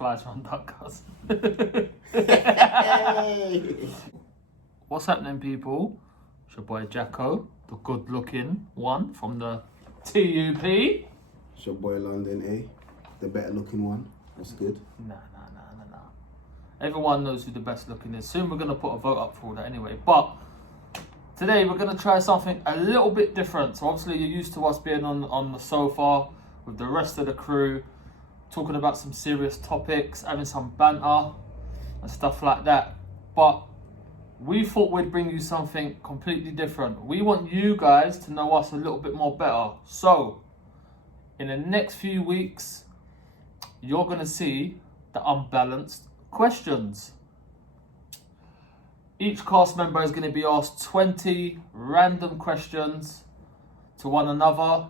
flies around duckers. What's happening, people? It's your boy Jacko, the good-looking one from the TUP. It's your boy London, the better looking one. That's good. Nah. Everyone knows who the best looking is. Soon we're going to put a vote up for all that anyway. But today we're going to try something a little bit different. So obviously you're used to us being on the sofa with the rest of the crew, talking about some serious topics, having some banter and stuff like that. But we thought we'd bring you something completely different. We want you guys to know us a little bit more better. So in the next few weeks, you're going to see the unbalanced questions. Each cast member is going to be asked 20 random questions to one another.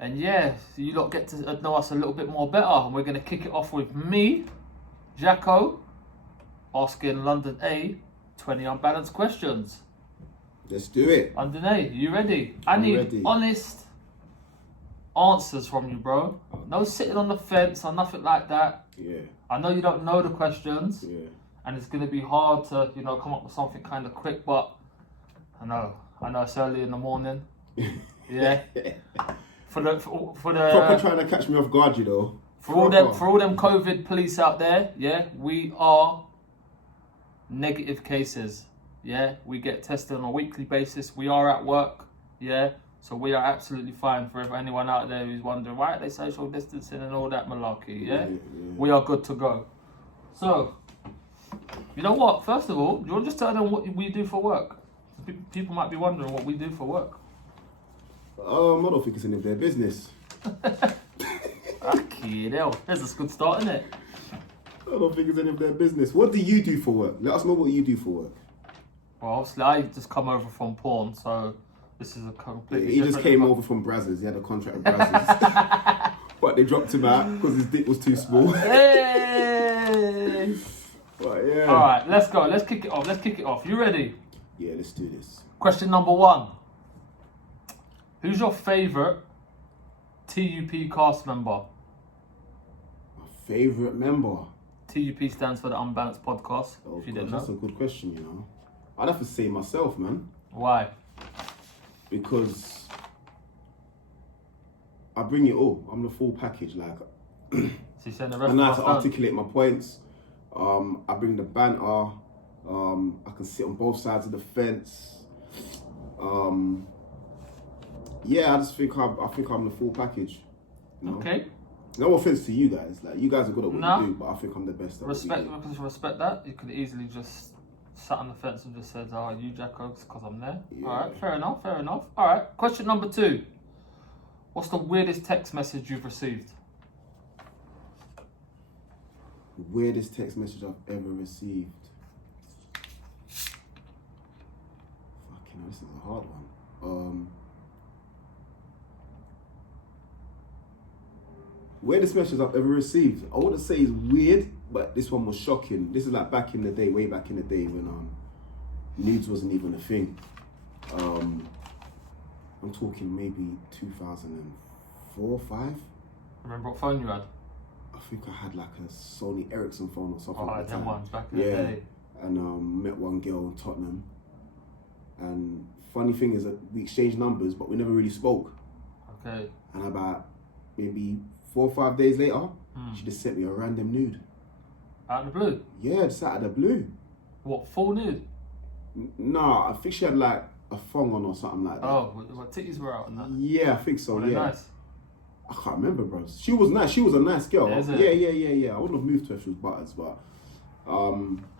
And yeah, you lot get to know us a little bit more better. And we're going to kick it off with me, Jacko, asking London A 20 unbalanced questions. Let's do it. London A, you ready? I need honest answers from you, bro. No sitting on the fence or nothing like that. Yeah. I know you don't know the questions. Yeah. And it's going to be hard to, come up with something kind of quick, but I know it's early in the morning. Yeah. For the Proper trying to catch me off guard, you know. For all them COVID police out there, yeah, we are negative cases. Yeah, we get tested on a weekly basis. We are at work. Yeah. So we are absolutely fine. For anyone out there who's wondering why are they social distancing and all that malarkey, yeah? We are good to go. So, you know what? First of all, do you want to just tell them what we do for work? People might be wondering what we do for work. I don't think it's any of their business. Okay, there's a good start, isn't it? I don't think it's any of their business. What do you do for work? Let us know what you do for work. Well, obviously, I just come over from porn, so this is a completely He just came over from Brazzers. He had a contract with Brazzers. But they dropped him out because his dick was too small. Hey! But yeah. Alright, let's go. Let's kick it off. You ready? Yeah, let's do this. Question number 1. Who's your favourite TUP cast member? My favourite member? TUP stands for the Unbalanced Podcast, Oh, if you didn't know. That's a good question, you know. I'd have to say myself, man. Why? Because I bring it all. I'm the full package. Like, So you're saying the rest I know of how us to don't? articulate my points. I bring the banter. I can sit on both sides of the fence. Yeah, I think I'm the full package. You know? Okay. No offense to you guys. Like, you guys are good at what you do, but I think I'm the best at respect what you do. Because respect that. You could easily just sat on the fence and just said, "Oh, you Jacko, because I'm there." Yeah. All right, fair enough. All right, question number 2. What's the weirdest text message you've received? Weirdest text message I've ever received. Fucking hell, this is a hard one. Weirdest message I've ever received. I wouldn't say it's weird, but this one was shocking. This is like back in the day, way back in the day when nudes wasn't even a thing. I'm talking maybe 2004, 5. Remember what phone you had? I think I had like a Sony Ericsson phone or something. Oh, them ones back in the day. And met one girl in Tottenham. And funny thing is that we exchanged numbers, but we never really spoke. Okay. And about maybe 4 or 5 days later, she just sent me a random nude. Out of the blue? Yeah, just out of the blue. What, full nude? Nah, I think she had like a thong on or something like that. Oh, what titties were out and that? Yeah, I think so. Were they nice? I can't remember, bro. She was nice. She was a nice girl. Yeah. I wouldn't have moved to her if she was butters, but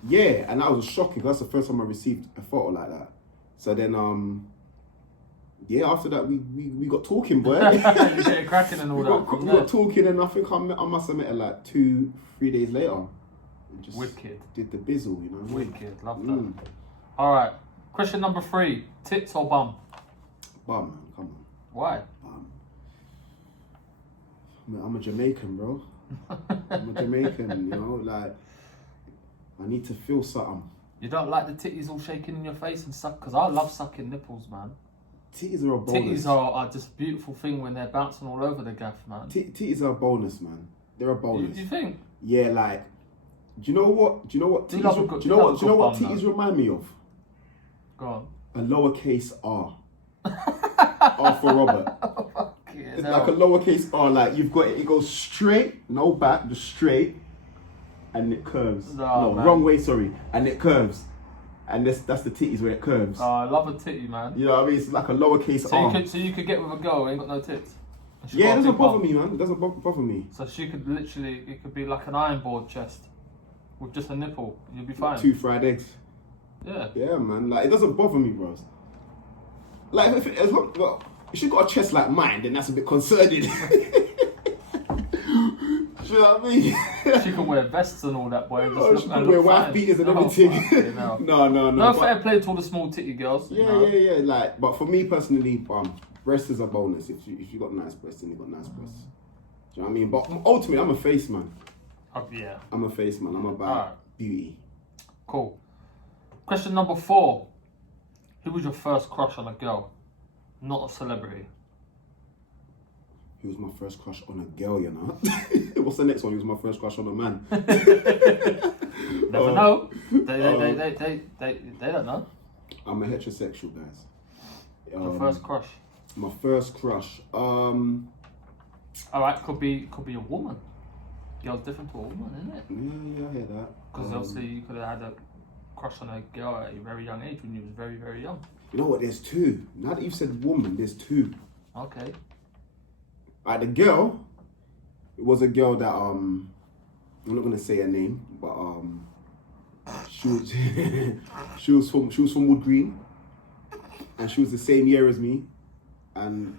yeah, and that was shocking. That's the first time I received a photo like that. So then, yeah, after that we got talking, boy. You get cracking and all that. We got talking, and I think I must have met her like 2-3 days later. Just wicked. Did the bizzle, you know. Wicked, love that. All right, question number 3: tits or bum? Bum, man, come on. Why? I'm a Jamaican, bro. I'm a Jamaican, you know, like, I need to feel something. You don't like the titties all shaking in your face and suck? Because I love sucking nipples, man. Titties are a bonus. Titties are just a beautiful thing when they're bouncing all over the gaff, man. Titties are a bonus, man. they're a bonus. You think? Yeah, like, do you know what? Do you know what? Do you love a good- do you love a Do you know good what bum, titties remind me of? Go on. A lowercase r. R for Robert. It's like a lowercase r. Like you've got it. It goes straight, no back, just straight, and it curves. No, man. wrong way. Sorry, and it curves. And that's the titties where it curves. I love a titty, man. You know what I mean? It's like a lowercase r. So you could get with a girl who ain't got no tits. Yeah, it doesn't bother me, man. It doesn't bother me. So she could literally, it could be like an iron board chest with just a nipple. You'll be fine. 2 fried eggs. Yeah. Yeah, man. Like, it doesn't bother me, bros. Like, as long, well, if she got a chest like mine, then that's a bit concerning. Do you know what I mean? She can wear vests and all that, boy. She can wear wife beaters and everything. No. No fair play to all the small titty girls. Yeah. Like, but for me personally, breasts is a bonus. If you got nice breasts, then you got nice breasts. Do you know what I mean? But ultimately, I'm a face man. Yeah. I'm a face man. I'm about beauty. Cool. Question number 4. Who was your first crush on a girl? Not a celebrity. He was my first crush on a girl, you know. What's the next one? He was my first crush on a man. Never know. They don't know. I'm a heterosexual, guys. Your first crush. My first crush. Alright, could be a woman. Girl's different to a woman, isn't it? Yeah, I hear that. Because obviously you could have had a crush on a girl at a very young age when you was very, very young. You know what? There's 2. Now that you've said woman, there's 2. Okay. The girl, it was a girl that I'm not gonna say her name, but she was she was from Wood Green, and she was the same year as me, and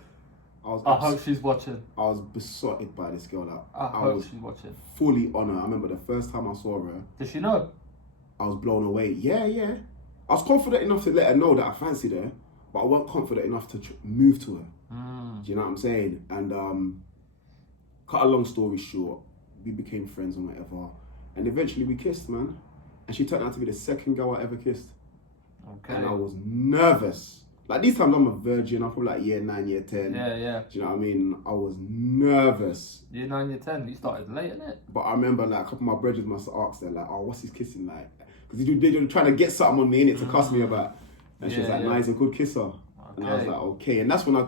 I hope she's watching. I was besotted by this girl. Like, I hope she's watching. Fully on her. I remember the first time I saw her. Does she know? I was blown away. Yeah. I was confident enough to let her know that I fancied her, but I wasn't confident enough to move to her. Do you know what I'm saying? And cut a long story short, we became friends and whatever. And eventually we kissed, man. And she turned out to be the second girl I ever kissed. Okay. And I was nervous. Like, these times I'm a virgin. I'm probably like year 9, year 10. Yeah. Do you know what I mean? I was nervous. Year 9, year 10. You started late, innit? But I remember, like, a couple of my brothers must have asked her, like, oh, what's his kissing like? Because they were trying to get something on me, innit, to cuss me about. And she was like, nah, he's a good kisser. Okay. And I was like, okay. And that's when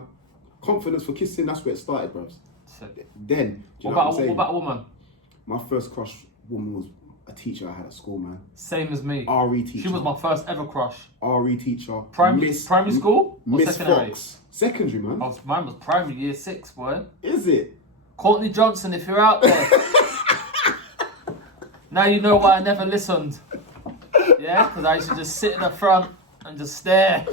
confidence for kissing, that's where it started, bros. Then, what about a woman? My first crush woman was a teacher I had at school, man. Same as me. RE teacher. She was my first ever crush. RE teacher. Primary school? Or Miss secondary? Fox. Secondary, man. Mine was primary, year 6, boy. Is it? Courtney Johnson, if you're out there. Now you know why I never listened. Yeah? Because I used to just sit in the front and just stare.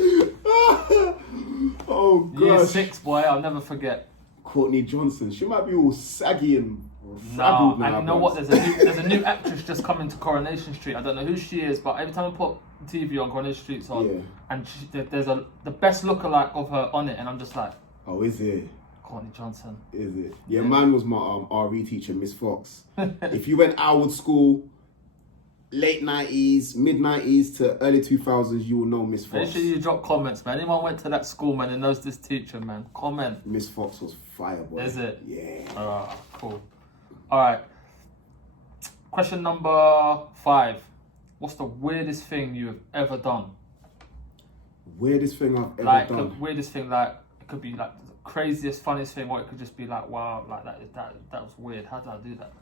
Oh, gosh. Year 6, boy, I'll never forget. Courtney Johnson. She might be all saggy and No, now. and you know what? There's a new actress just coming to Coronation Street. I don't know who she is, but every time I put TV on, Coronation Street's on, and there's the best lookalike of her on it, and I'm just like, oh, is it? Courtney Johnson. Is it? Yeah, mine was my RE teacher, Miss Fox. If you went Outward School, late 90s, mid 90s to early 2000s, you will know Miss Fox. Make sure you drop comments, man. Anyone went to that school, man, and knows this teacher, man. Comment. Miss Fox was fire, boy. Is it? Yeah. Cool. All right. Question number 5. What's the weirdest thing you have ever done? Weirdest thing I've ever done? The weirdest thing, like, it could be like the craziest, funniest thing, or it could just be like, wow, like that was weird. How did I do that?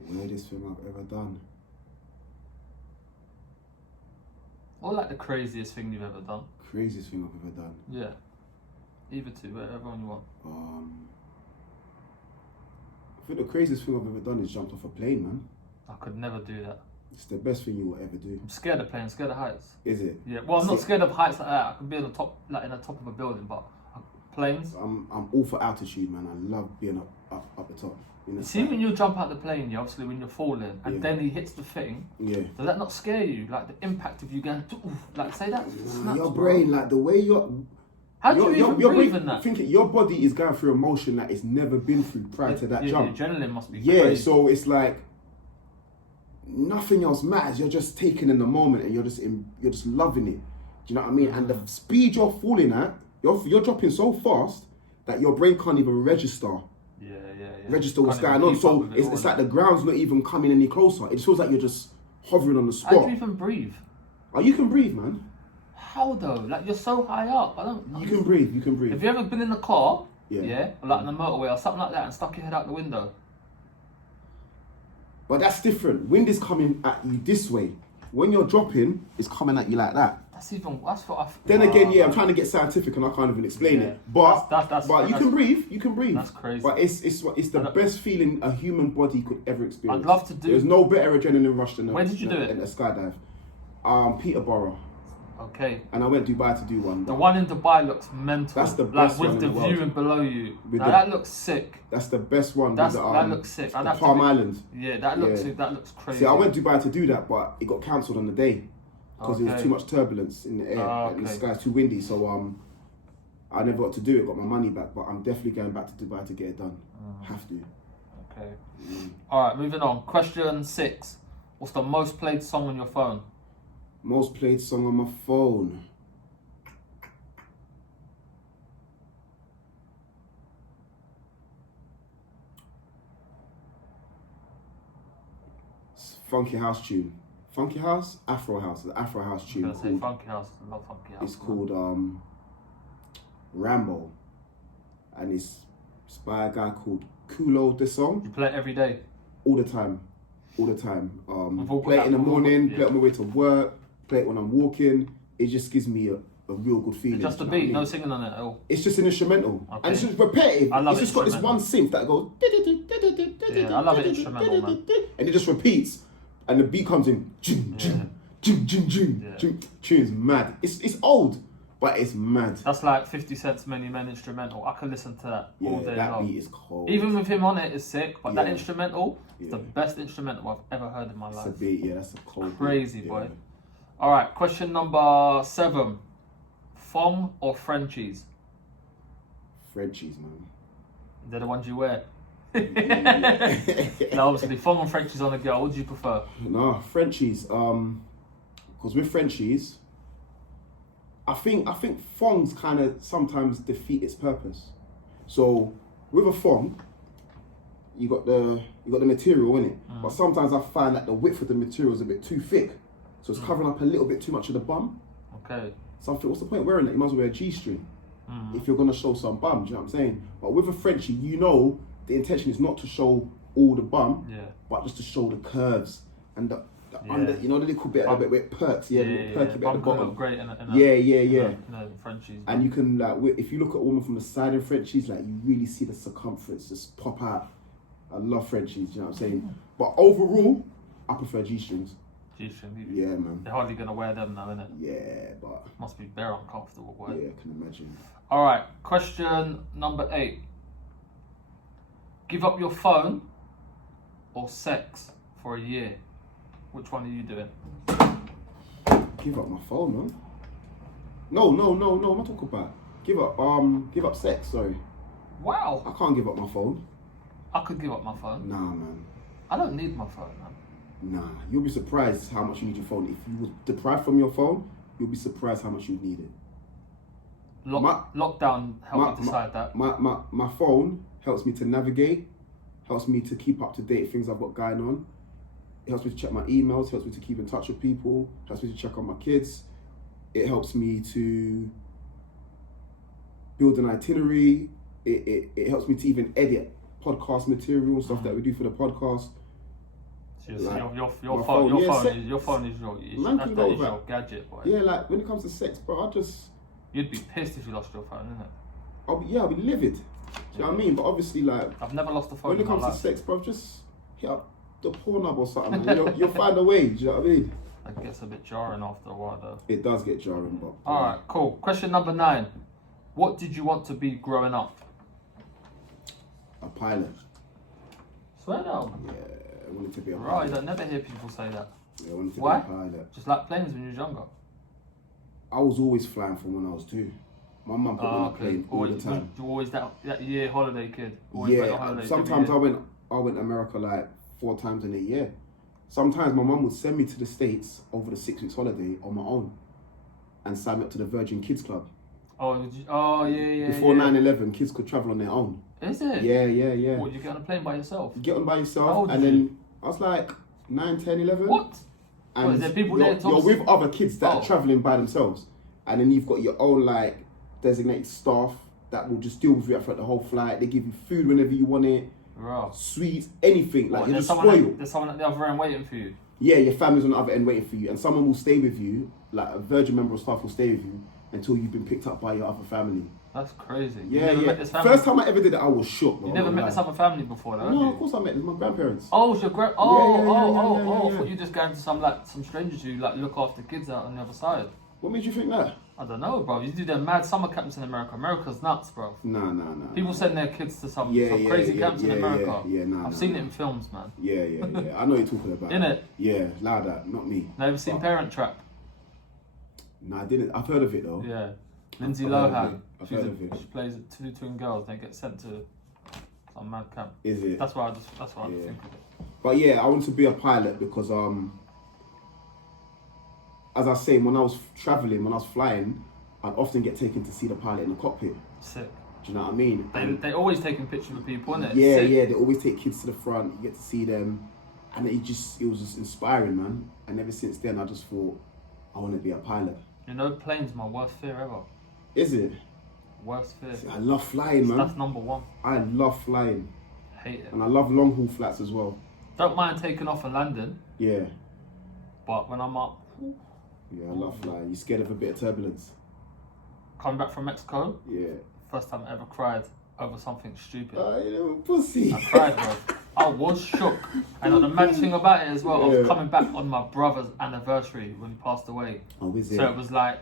Weirdest thing I've ever done? Or like the craziest thing you've ever done? Craziest thing I've ever done? Yeah. Either two, whatever one you want. I think the craziest thing I've ever done is jumped off a plane, man. I could never do that. It's the best thing you will ever do. I'm scared of planes, scared of heights. Is it? Yeah. Well, I'm not scared of heights like that. I could be on the top, like in the top of a building, but planes. I'm all for altitude, man. I love being up the top. See, when you jump out the plane, obviously when you're falling, and then he hits the thing. Yeah. Does that not scare you? Like the impact of you going, like say that. Your brain, like the way you're. How do you even breathe in that? Thinking your body is going through emotion that it's never been through prior to that jump. The adrenaline must be crazy. So it's like nothing else matters. You're just taking in the moment and you're just loving it. Do you know what I mean? And the speed you're falling at, you're dropping so fast that your brain can't even register register what's going on. So it's like the ground's not even coming any closer. It feels like you're just hovering on the spot. How do you even breathe? Oh, you can breathe, man. How though? Like, you're so high up. You can breathe. Have you ever been in the car? Yeah. Or like on the motorway or something like that and stuck your head out the window? But that's different. Wind is coming at you this way. When you're dropping, it's coming at you like that. That's what I... Then again, I'm trying to get scientific and I can't even explain it. But you can breathe. You can breathe. That's crazy. But it's the best feeling a human body could ever experience. I'd love to do... There's no better adrenaline rush than Where did you do it? A skydive. Peterborough. Okay. And I went to Dubai to do one. The one in Dubai looks mental. That's the best one with the view and below you. That looks sick. That's the best one. That looks sick. Palm Island. Yeah, that looks crazy. See, I went to Dubai to do that, but it got cancelled on the day because it was too much turbulence in the air and the sky's too windy. So I never got to do it. Got my money back, but I'm definitely going back to Dubai to get it done. Have to. Okay. All right, moving on. Question 6. What's the most played song on your phone? Most played song on my phone. Funky house tune. Funky house? Afro house. The Afro house tune. I was gonna say Funky House. I love Funky House. It's called Rambo. And it's by a guy called Kulo the song. You play it every day? All the time. Play it in the morning, play it on my way to work, play it when I'm walking. It just gives me a real good feeling. Just a beat, no singing on it at all. It's just an instrumental. Okay. And it's just repetitive. I love it. It's just got this one synth that goes. Yeah, I love it instrumental, man. And it just repeats. And the beat comes in. Tune's mad. It's old, but it's mad. That's like 50 Cent's Many Men instrumental. I can listen to that all day that long. Beat is cold. Even with him on it, it's sick. But that instrumental is the best instrumental I've ever heard in my life. That's a beat, that's a cold Crazy, beat. boy. All right, question number 7. Thong or Frenchies? Frenchies, man. They're the ones you wear. Now, obviously, thong or Frenchies on a girl. What do you prefer? No, Frenchies. Because with Frenchies, I think thongs kind of sometimes defeat its purpose. So with a thong, you got the material in it, but sometimes I find that the width of the material is a bit too thick, so it's covering up a little bit too much of the bum. Okay. So I think, what's the point of wearing it? You might as well wear a G-string if you're gonna show some bum. Do you know what I'm saying? But with a Frenchie, you know the intention is not to show all the bum, but just to show the curves and the under, you know, the little bit where it perks, perky bit at the bottom. Great in Frenchies. And you can if you look at a woman from the side in Frenchies, like you really see the circumference just pop out. I love Frenchies, you know what I'm saying? But overall, I prefer G-strings. G-string, yeah, man. They're hardly gonna wear them now, innit? Yeah, but must be very uncomfortable, boy. Yeah, I can imagine. All right, question number 8. Give up your phone or sex for a year? Which one are you doing? Give up my phone, man. No, I'm not talking about. Give up sex, sorry. Wow. I can't give up my phone. I could give up my phone. Nah, man. I don't need my phone, man. Nah, you'll be surprised how much you need your phone. If you was deprived from your phone, you'll be surprised how much you need it. Lockdown helped me decide that. My phone helps me to navigate, helps me to keep up to date things I've got going on. It helps me to check my emails, helps me to keep in touch with people, helps me to check on my kids. It helps me to build an itinerary. It helps me to even edit podcast material, stuff that we do for the podcast. So your phone is your gadget, boy. Yeah, like when it comes to sex, bro, You'd be pissed if you lost your phone, innit? I'll be livid. Do you know what I mean? But obviously, like, I've never lost a phone. When it comes to sex, bro, just hit up the Pornhub or something. Man. You'll find a way. Do you know what I mean? It gets a bit jarring after a while, though. It does get jarring, but. All right, cool. Question number 9. What did you want to be growing up? A pilot. Swear down. Yeah, I wanted to be a pilot. Right, I never hear people say that. Yeah, I wanted to Why? be a pilot. Just like planes when you was younger. I was always flying from when I was 2. My mum put me on a plane all the time. You always that year holiday kid? Sometimes I went to America like 4 times in a year. Sometimes my mum would send me to the States over the 6 weeks holiday on my own and sign me up to the Virgin Kids Club. Yeah. Before 9/11, kids could travel on their own. Is it? Yeah. What, you get on a plane by yourself? You get on by How yourself, old and was then I was like 9, 10, 11. What? And is there people you're, there you're with other kids that are traveling by themselves, and then you've got your own like designated staff that will just deal with you throughout the whole flight. They give you food whenever you want it, sweets, anything. Like, you're just spoiled. There's someone at the other end waiting for you. Yeah, your family's on the other end waiting for you, and someone will stay with you. Like a Virgin member of staff will stay with you until you've been picked up by your other family. That's crazy. Yeah. First time I ever did it, I was shocked. You never met this other family before, though? No, of course I met them. My grandparents. Oh, it's your Yeah. I thought you just going to some strangers who like look after kids out on the other side. What made you think that? I don't know, bro. You do them mad summer camps in America. America's nuts, bro. No. People send their kids to some crazy camps in America. I've seen it in films, man. Yeah. I know what you're talking about. Innit? Yeah, like that. Not me. Never seen Parent Trap? No, I didn't. I've heard of it though. Yeah. Lindsay Lohan. I've heard of it. She plays two twin girls. They get sent to some mad camp. Is it? That's why I think of it. But yeah, I want to be a pilot because as I say, when I was traveling, when I was flying, I'd often get taken to see the pilot in the cockpit. Sick. Do you know what I mean? They always taking pictures of people, innit? Yeah. They always take kids to the front. You get to see them, and it was just inspiring, man. And ever since then, I just thought I want to be a pilot. You know, planes my worst fear ever. Is it? Worst fear. See, I love flying, man. That's number one. I love flying. Hate it. And I love long haul flights as well. Don't mind taking off and landing. Yeah. But when I'm up. Yeah, I love flying. You scared of a bit of turbulence? Coming back from Mexico. Yeah. First time I ever cried over something stupid. You know, pussy. I cried, bro. I was shook. And the mad thing about it as well, I was coming back on my brother's anniversary when he passed away. Oh, is it? So it was like,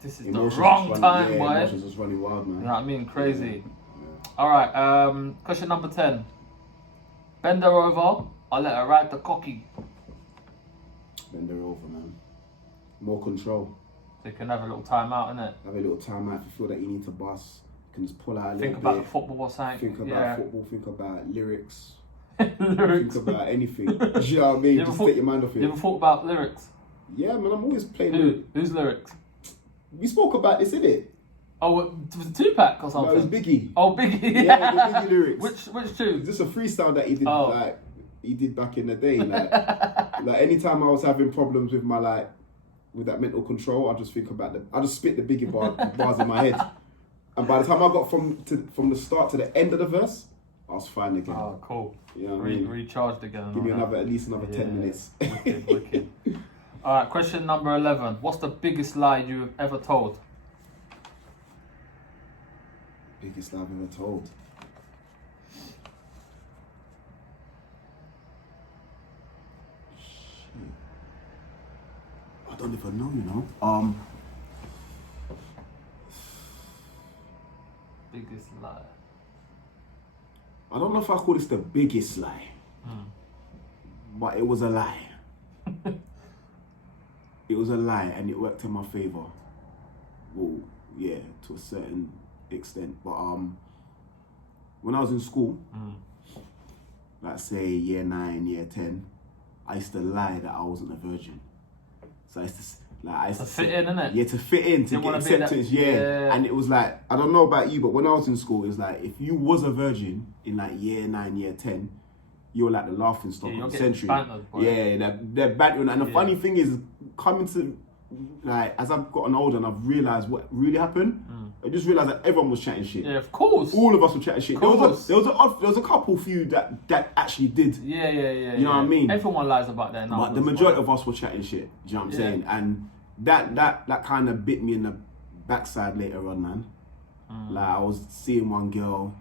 this is the wrong time, boy. Emotions was running wild, man. You know what I mean? Crazy. Yeah. Alright, question number 10. Bend her over, I'll let her ride the cocky. Bend her over, man. More control. So you can have a little time out, innit? Have a little time out. If you feel that you need to bust, you can just pull out a little bit. Think about the football or something. Think about football, think about lyrics. Lyrics. Think about anything. Do you know what I mean? Just take your mind off it. You ever thought about lyrics? Yeah, man, I'm always playing. Who's lyrics? We spoke about this, innit? Oh, it was Tupac or something? No, it was Biggie. Oh, Biggie. Yeah, the Biggie lyrics. Which tune? Just a freestyle that he did, like, he did back in the day. Like, like anytime I was having problems with my, with that mental control, I just think about I just spit the Biggie bars in my head. And by the time I got from the start to the end of the verse, I was fine again. Oh, cool. You know what I mean? Recharged again. Give me at least another 10 minutes. Wicked. Alright, question number 11. What's the biggest lie you've ever told? Biggest lie I've ever told. Shit. I don't even know, you know. Biggest lie. I don't know if I call this the biggest lie, but it was a lie. It was a lie, and it worked in my favor. Well, yeah, to a certain extent. But when I was in school, like say year 9, year 10, I used to lie that I wasn't a virgin. So I used to fit in, innit? Yeah, to fit in, to get acceptance. Yeah. And it was like, I don't know about you, but when I was in school, it was like, if you was a virgin in like year 9, year 10, you were like the laughing stock of the century. They're bantering. And the funny thing is, coming to, like, as I've gotten older and I've realised what really happened, I just realised that everyone was chatting shit. Yeah, of course. All of us were chatting shit. There was a couple few that actually did. Yeah. You know what I mean? Everyone lies about that. But the majority of us were chatting shit. Do you know what I'm saying? And that kind of bit me in the backside later on, man. Like, I was seeing one girl,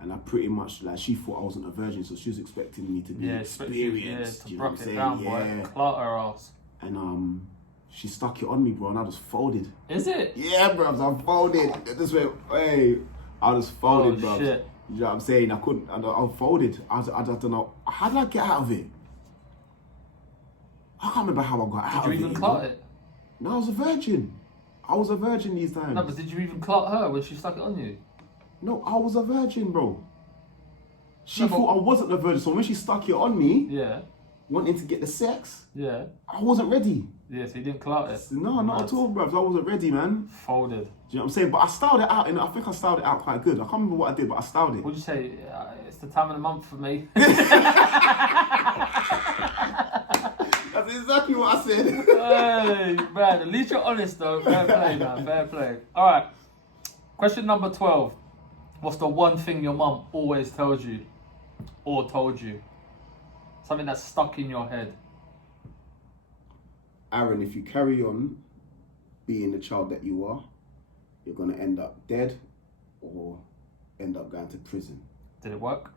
and I pretty much, like, she thought I wasn't a virgin, so she was expecting me to be experienced. To you know what I'm saying? down, boy. Clot her ass. And she stuck it on me, bro, and I just folded. Is it? Yeah, bro, I folded. This way, hey, I just folded, bro. Shit. You know what I'm saying? I couldn't. I folded. I don't know. How did I get out of it? I can't remember how I got out of it. Did you even clot it? No, I was a virgin. I was a virgin these times. No, but did you even clot her when she stuck it on you? No, I was a virgin, bro. She thought I wasn't a virgin, so when she stuck it on me, wanting to get the sex, Yeah. I wasn't ready. Yeah, so you didn't clout it? No, not at all, bruv. I wasn't ready, man. Folded. Do you know what I'm saying? But I styled it out, and I think I styled it out quite good. I can't remember what I did, but I styled it. What'd you say? It's the time of the month for me. That's exactly what I said. Hey, man, at least you're honest though. Fair play, man. Fair play. All right. Question number 12. What's the one thing your mum always tells you or told you? Something that's stuck in your head. Aaron, if you carry on being the child that you are, you're going to end up dead or end up going to prison. Did it work?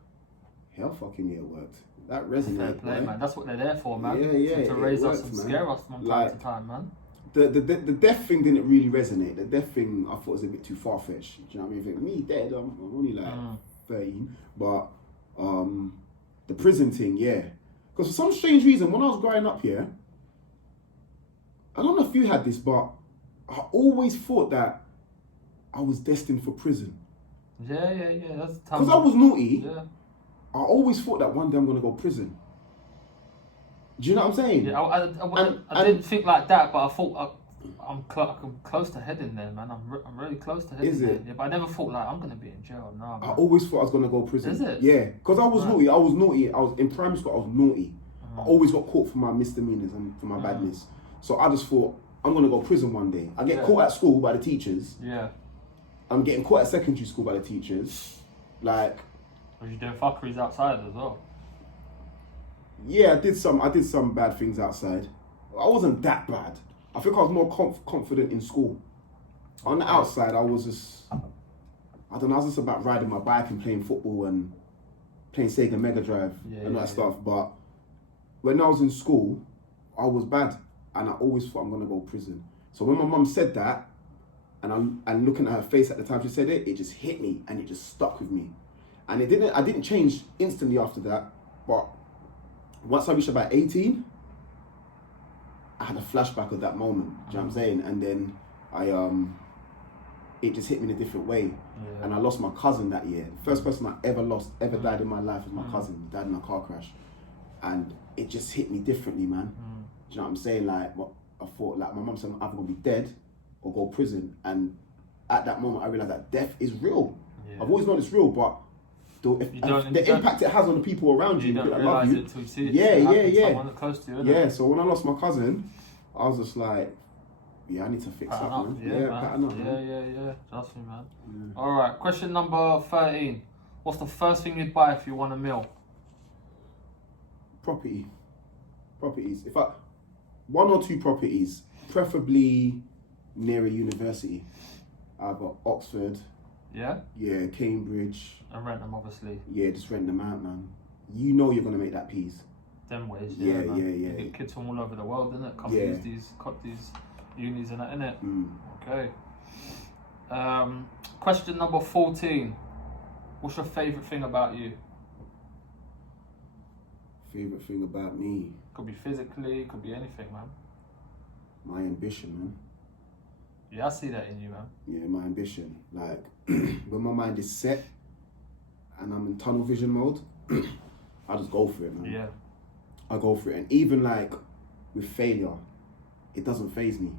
Hell fucking yeah, it worked. That resonated. Fair play, man. That's what they're there for, man. Yeah, To raise us worked, and man. scare us from time to time, man. The death thing didn't really resonate. The death thing I thought was a bit too far-fetched. Do you know what I mean? Think, me dead, I'm only like 13. But the prison thing, yeah. Because for some strange reason, when I was growing up here, I don't know if you had this, but I always thought that I was destined for prison. Yeah. That's Because I was naughty, Yeah. I always thought that one day I'm going to go prison. Do you know what I'm saying? Yeah, I didn't think like that, but I thought I'm close to heading there, man. I'm really close to heading Is there. it? Yeah, but I never thought like I'm gonna be in jail. No, I man. always thought I was going to go prison. Is it? Yeah, because I was Right. naughty. I was in primary school, I was naughty. I always got caught for my misdemeanors and for my badness. So I just thought, I'm going to go prison one day. I get caught at school by the teachers. Yeah. I'm getting caught at secondary school by the teachers. Like, Was you doing fuckeries outside as well? yeah, I did some bad things outside. I wasn't that bad. I think I was more confident in school. On the outside, I was just about riding my bike and playing football and playing Sega Mega Drive and that stuff. But when I was in school, I was bad, and I always thought I'm gonna go to prison. So when my mum said that, and looking at her face at the time she said it, it just hit me and it just stuck with me. And I didn't change instantly after that, but once I reached about 18, I had a flashback of that moment. Do you know what I'm saying? And then it just hit me in a different way. Yeah. And I lost my cousin that year. The first person I ever died in my life was my cousin. He died in a car crash. And it just hit me differently, man. Do you know what I'm saying? Like, I thought, like, my mum said, I'm either going to be dead or go to prison. And at that moment, I realised that death is real. Yeah. I've always known it's real, but the impact it has on the people around you, You don't that love realise you. it until you see it. Yeah. Someone close to you, innit? Yeah, so when I lost my cousin, I was just like, yeah, I need to fix Pattern up, up. man. Yeah, pattern up, man. Yeah. Trust me, man. Alright, question number 13. What's the first thing you'd buy if you won a meal? Properties. If I 1 or 2 properties, preferably near a university. I've got Oxford, Yeah? Cambridge. And rent them, obviously. Yeah, just rent them out, man. You know you're gonna make that peas. Them ways, Yeah. man. You get kids from all over the world, innit? Come use these unis and that, innit? Okay. Question number 14. What's your favourite thing about you? Favorite thing about me? Could be physically, could be anything, man. My ambition, man. Yeah, I see that in you, man. Yeah, my ambition. Like, when my mind is set and I'm in tunnel vision mode, I just go for it, man. Yeah. I go for it. And even like with failure, it doesn't faze me.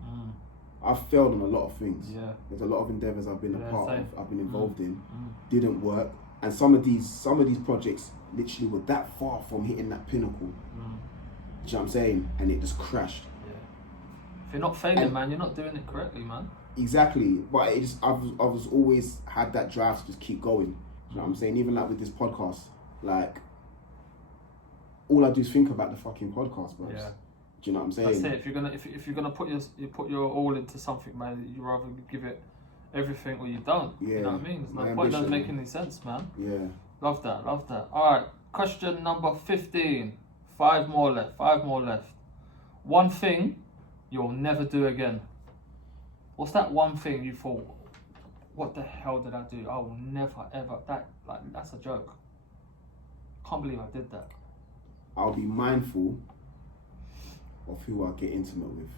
I've failed on a lot of things. Yeah. There's a lot of endeavours I've been a part same. of, I've been involved in, didn't work. And some of these projects literally were that far from hitting that pinnacle. Do you know what I'm saying? And it just crashed. Yeah. If you're not failing, man, you're not doing it correctly, man. Exactly. But it just I've always had that drive to just keep going. Do you know what I'm saying? Even like with this podcast, like all I do is think about the fucking podcast, bro. Yeah. Do you know what I'm saying? That's it. If you're gonna put your all into something, man, you rather give it everything or you don't. Yeah. You know what I mean? There's no My point. It doesn't ambition. make any sense, man. Yeah. Love that. Alright, question number 15. 5 more left. One thing you'll never do again. What's that one thing you thought, what the hell did I do? I will never ever, that's a joke. Can't believe I did that. I'll be mindful of who I get intimate with.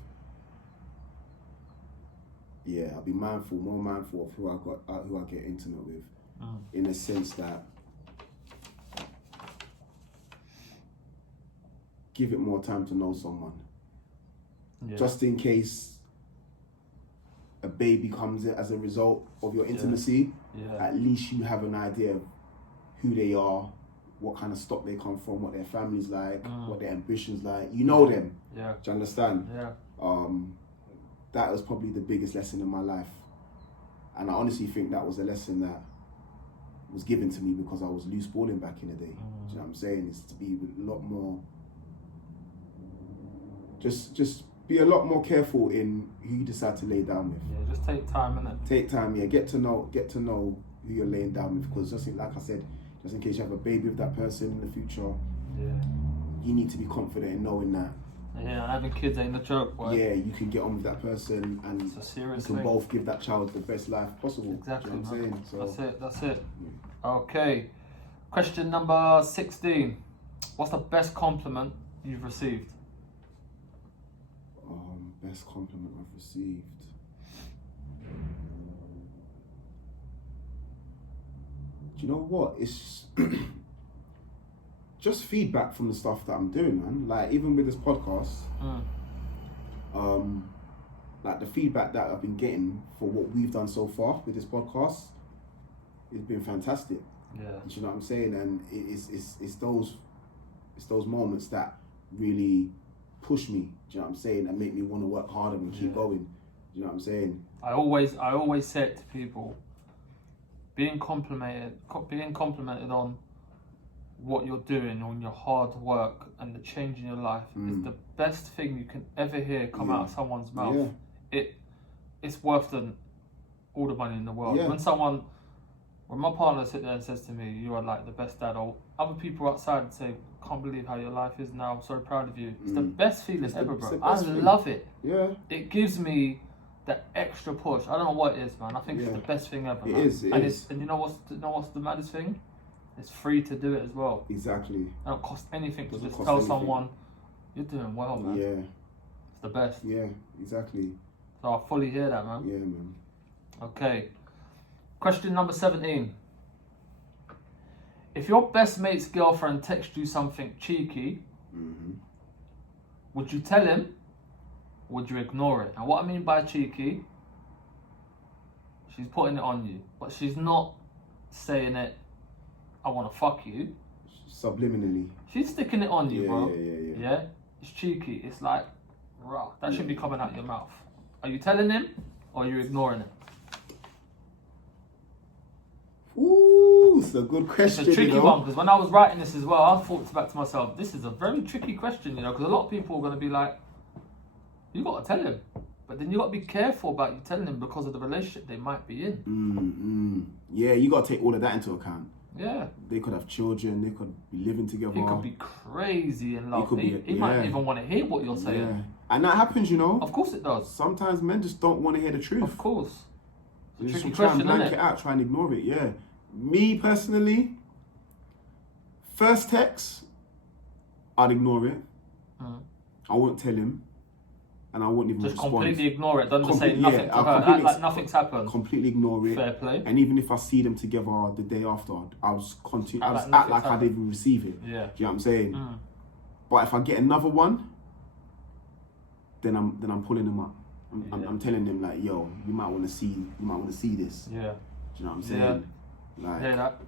Yeah, I'll be more mindful of who I get intimate with, in the sense that give it more time to know someone. Yeah. Just in case a baby comes as a result of your intimacy, at least you have an idea of who they are, what kind of stock they come from, what their family's like, what their ambitions like. You know them. Yeah. Do you understand? Yeah. That was probably the biggest lesson in my life. And I honestly think that was a lesson that was given to me because I was loose balling back in the day. Do you know what I'm saying? It's to be a lot more, just be a lot more careful in who you decide to lay down with. Yeah, just take time, innit? Take time, yeah. Get to know who you're laying down with, because like I said, just in case you have a baby with that person in the future, you need to be confident in knowing that. Yeah, having kids ain't a joke, boy. Yeah, you can get on with that person and It's a serious you can thing. both give that child the best life possible. Exactly, Do you know what I'm saying? So, That's it. Okay. Question number 16. What's the best compliment you've received? best compliment I've received. Do you know what? It's just feedback from the stuff that I'm doing, man. Like, even with this podcast, like the feedback that I've been getting for what we've done so far with this podcast, it's been fantastic. Yeah. Do you know what I'm saying? And it's those moments that really push me. Do you know what I'm saying? And make me want to work harder and keep going. Do you know what I'm saying? I always say it to people. Being complimented on what you're doing, on your hard work and the change in your life is the best thing you can ever hear come out of someone's mouth. Yeah. It's worth all the money in the world. Yeah. When my partner sits there and says to me, "You are like the best dad," or other people outside say, "Can't believe how your life is now. I'm so proud of you." It's the best feeling ever, bro. I love it. Yeah. It gives me that extra push. I don't know what it is, man. I think it's the best thing ever. It is. And you know what's the maddest thing? It's free to do it as well. Exactly. It don't cost anything to just tell someone you're doing well, man. Yeah. It's the best. Yeah, exactly. So I fully hear that, man. Yeah, man. Okay. Question number 17. If your best mate's girlfriend texts you something cheeky, would you tell him? Or would you ignore it? And what I mean by cheeky, she's putting it on you, but she's not saying it, "I want to fuck you." Subliminally. She's sticking it on you, bro. Yeah. It's cheeky. It's like, rah, that shouldn't be coming out your mouth. Are you telling him or are you ignoring it? Ooh, it's a good question. It's a tricky one, because when I was writing this as well, I thought back to myself, this is a very tricky question, because a lot of people are going to be like, you got to tell him. But then you got to be careful about you telling him because of the relationship they might be in. Yeah, you got to take all of that into account. Yeah. They could have children, they could be living together. He could be crazy in love. He might even want to hear what you're saying. Yeah. And that happens, Of course it does. Sometimes men just don't want to hear the truth. Of course. It's a tricky question, try and blank it out, try and ignore it, yeah. Me personally, first text, I'd ignore it. I won't tell him. And I wouldn't even respond. Just completely ignore it. Don't just say nothing to her. Like nothing's happened. Completely ignore it. Fair play. And even if I see them together the day after, I'll just continue. I'll just act like I didn't even receive it. Yeah. Do you know what I'm saying? But if I get another one, then I'm pulling them up. I'm telling them like, yo, you might want to see this. Yeah. Do you know what I'm saying? Like, that.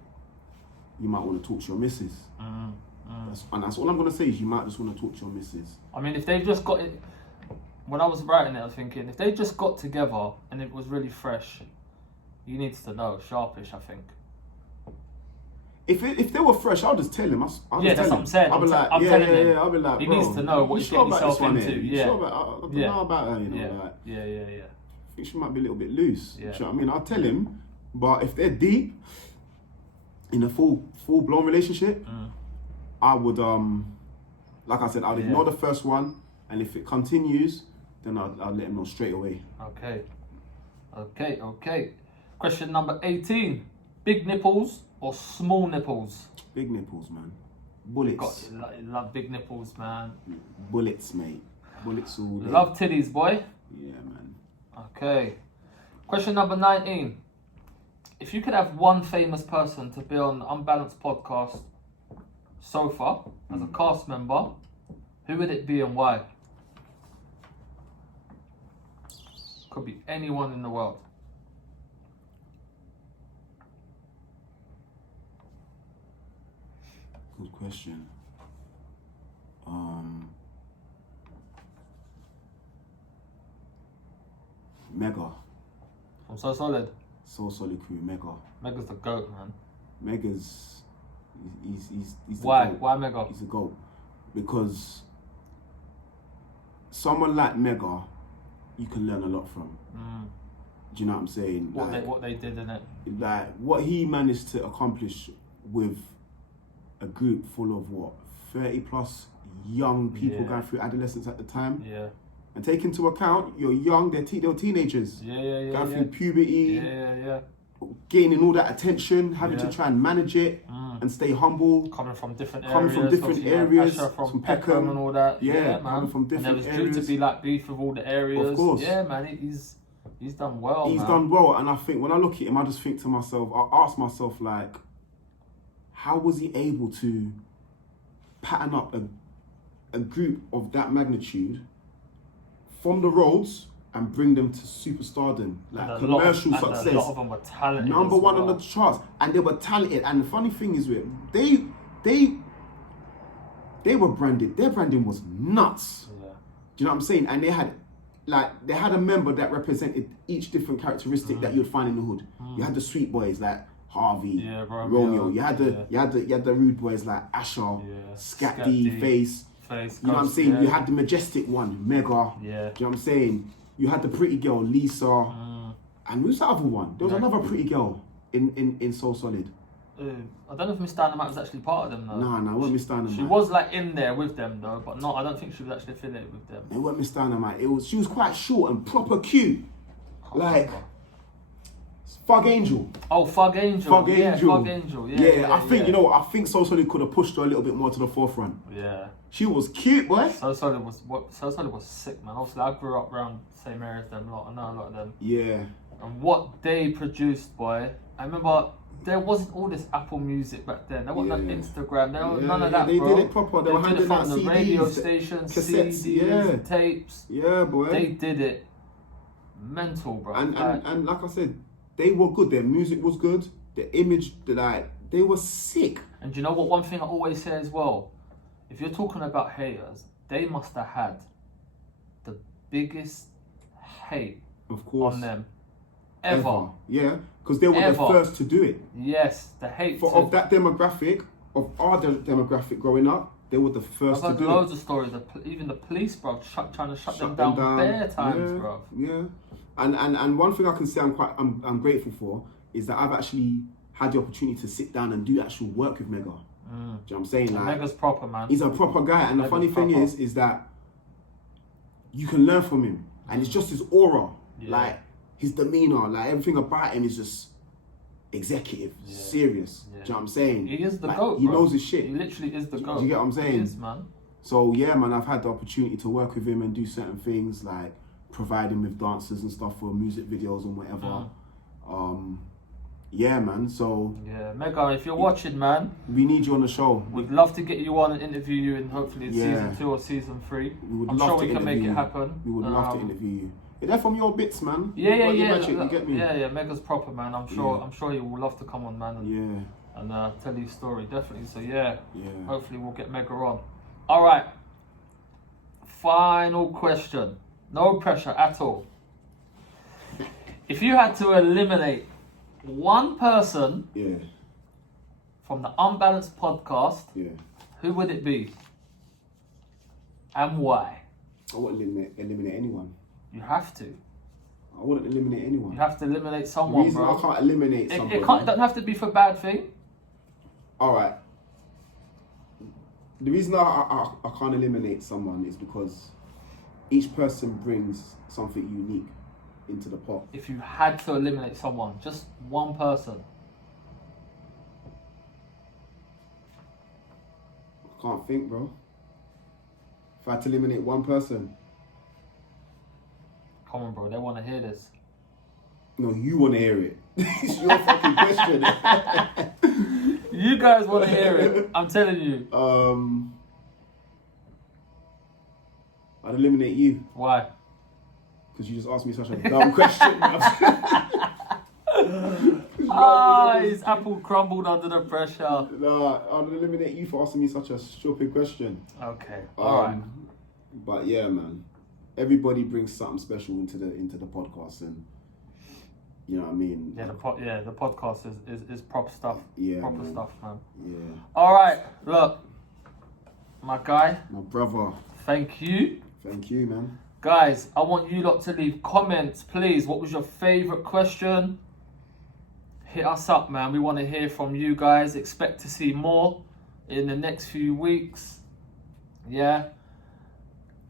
You might want to talk to your missus. And that's all I'm gonna say is you might just want to talk to your missus. I mean, if they've just got it. When I was writing it, I was thinking, if they just got together and it was really fresh, you need to know, sharpish, I think. If they were fresh, I'll just tell him. That's what I'm saying. I'll be like, I'll be like, he needs to know what he's getting himself into. I don't know about her, Like, I think she might be a little bit loose. You know what I mean? I'll tell him, but if they're deep in a full blown relationship, I would like I said, I'd ignore the first one, and if it continues, then I'll let him know straight away. Okay. Question number 18. Big nipples or small nipples? Big nipples, man. Bullets. You love big nipples, man. Bullets, mate. Bullets all day. Love titties, boy. Yeah, man. Okay. Question number 19. If you could have one famous person to be on the Unbalanced Podcast so far as a cast member, Who would it be and why? Could be anyone in the world. Good question. Mega. I'm So Solid. So Solid Crew, Mega. Mega's the GOAT, man. Mega's he's the Why? GOAT. Why Mega? He's a GOAT. Because someone like Mega, you can learn a lot from. Do you know what I'm saying? What they did in it. Like what he managed to accomplish with a group full of 30 plus young people going through adolescence at the time. Yeah. And take into account, you're young, they're teenagers. Yeah. Going through puberty. Yeah. Gaining all that attention, having to try and manage it and stay humble. Coming from different areas. From Some Peckham and all that. Yeah, man. coming from different and there was areas. due to be like beef with all the areas. Of course. Yeah, man. He's done well. He's done well, and I think when I look at him, I just think to myself, I ask myself, like, how was he able to pattern up a group of that magnitude from the roads and bring them to superstardom, like commercial success. A lot of them were talented. Number one on the charts, and they were talented. And the funny thing is, they were branded. Their branding was nuts. Yeah. Do you know what I'm saying? And they had a member that represented each different characteristic that you'd find in the hood. You had the sweet boys like Harvey, Romeo. You had the rude boys like Asher, Scatty, Face. You know what I'm saying? You had the majestic one, Mega. Yeah. Do you know what I'm saying? You had the pretty girl, Lisa. And who's the other one? There was another pretty girl in So Solid. I don't know if Miss Dynamite was actually part of them though. No, it wasn't Miss Dynamite. She was like in there with them though, but no, I don't think she was actually affiliated with them. It wasn't Miss Dynamite. She was quite short and proper cute. Like Fug Angel. Oh, Fug Angel. Fug Angel. Fug Angel. I think you know what? I think So Solid could have pushed her a little bit more to the forefront. Yeah. She was cute, boy. So Solid was sick, man. Obviously, I grew up around the same area as them. I know a lot of them. Yeah. And what they produced, boy. I remember there wasn't all this Apple Music back then. There wasn't no Instagram. There was none of that, they bro. did it proper. They were did handing it out from the CDs, radio stations, cassettes, CDs, tapes. Yeah, boy. They did it. Mental, bro. And like I said, they were good. Their music was good. Their image, they were sick. And do you know what? One thing I always say as well, if you're talking about haters, they must have had the biggest hate of course on them ever. Yeah, because they were the first to do it. Yes, the hate of that demographic, of our demographic growing up, they were the first to do it. I've heard loads of stories. Even the police, bro, trying to shut them down bare times, bro. Yeah, and one thing I can say I'm grateful for is that I've actually had the opportunity to sit down and do actual work with Mega. Do you know what I'm saying? Like, Mega's proper, man. He's a proper guy, and the funny thing is that you can learn from him, and it's just his aura, like his demeanor, like everything about him is just executive, serious. Do you know what I'm saying? He is the GOAT. He knows his shit. He literally is the GOAT. Do you get what I'm saying? He is, man. So yeah, man, I've had the opportunity to work with him and do certain things like provide him with dancers and stuff for music videos and whatever. Yeah, man. So yeah, Mega, if you're watching, man, we need you on the show. We'd love to get you on and interview you, and hopefully in season 2 or season 3. I'm sure we can make it happen. We would love to interview you. They're from your bits, man. Yeah. Magic, you get me? Yeah. Mega's proper, man. I'm sure he will love to come on, man. And tell his story, definitely. So yeah. Hopefully we'll get Mega on. All right. Final question. No pressure at all. If you had to eliminate one person from the Unbalanced Podcast, who would it be? And why? I wouldn't eliminate anyone. You have to. I wouldn't eliminate anyone. You have to eliminate someone, the reason bro. I can't eliminate somebody. It doesn't have to be for a bad thing. Alright. The reason I can't eliminate someone is because each person brings something unique into the pot. If you had to eliminate someone, just one person. I can't think, bro. If I had to eliminate one person. Come on, bro. They want to hear this. No, you want to hear it. It's your fucking question. You guys want to hear it. I'm telling you. I'd eliminate you. Why? Because you just asked me such a dumb question, man. His apple crumbled under the pressure. Nah, I'd eliminate you for asking me such a stupid question. Okay, alright. But yeah, man. Everybody brings something special into the podcast, and you know what I mean? Yeah, the podcast is proper stuff. Yeah, proper man. stuff, man. Yeah. Alright, look. My guy. My brother. Thank you. Thank you, man. Guys, I want you lot to leave comments, please. What was your favourite question? Hit us up, man. We want to hear from you guys. Expect to see more in the next few weeks. Yeah.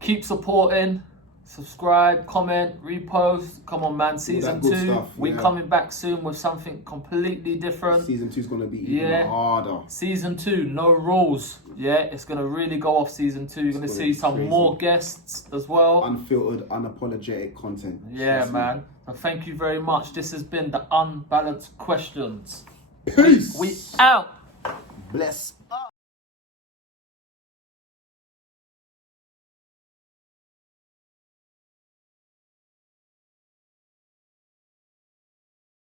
Keep supporting. Subscribe, comment, repost. Come on, man. Season 2. Stuff, We're coming back soon with something completely different. Season 2 is going to be even harder. Season 2, no rules. Yeah, it's going to really go off season 2. You're going to see some crazy. more guests as well. Unfiltered, unapologetic content. Yeah, man. And thank you very much. This has been the Unbalanced Questions. Peace. We out. Bless up.